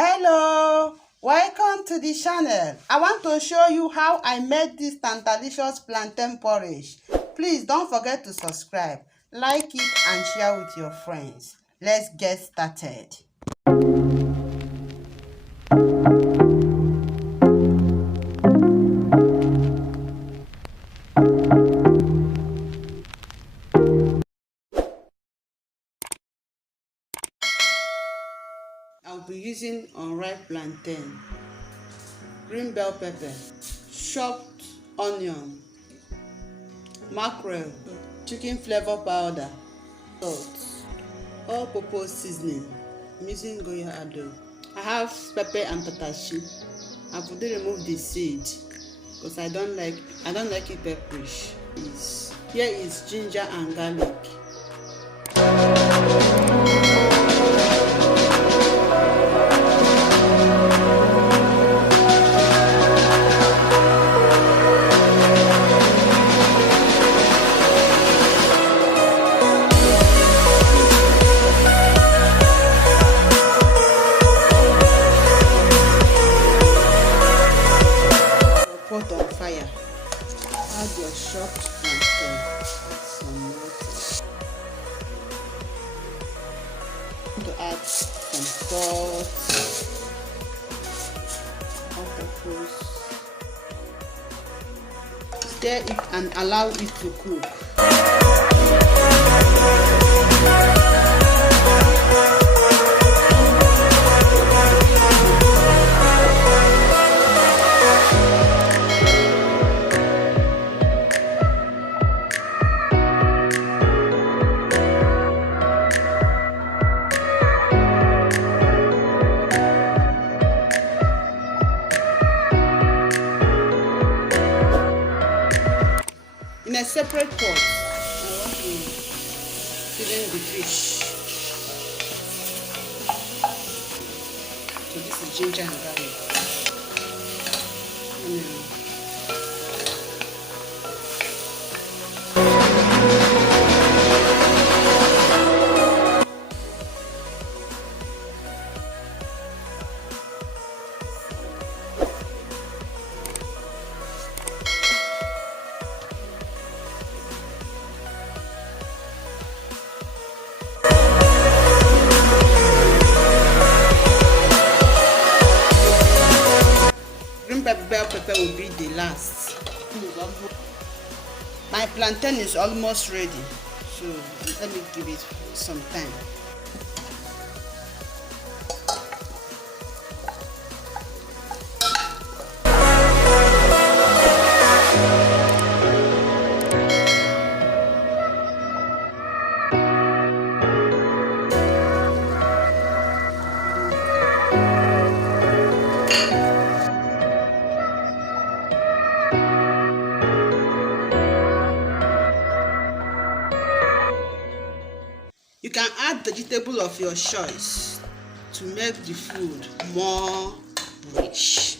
Hello, welcome to the channel. I want to show you how I made this delicious plantain porridge. Please don't forget to subscribe, like it and share with your friends. Let's get started. I'll be using unripe plantain, green bell pepper, chopped onion, mackerel, chicken flavor powder, salt, all-purpose seasoning. I'm using goya ado. I have pepper and pottage. I've already removed the seed because I don't like it pepperish. Here is ginger and garlic. Pot on fire. Add your chopped plantain, some water. To add some salt, all-purpose. Stir it and allow it to cook. In a separate pot, I want to season the fish. So this is ginger and garlic. Bell pepper will be the last. My plantain is almost ready, so let me give it some time. You can add vegetable of your choice to make the food more rich.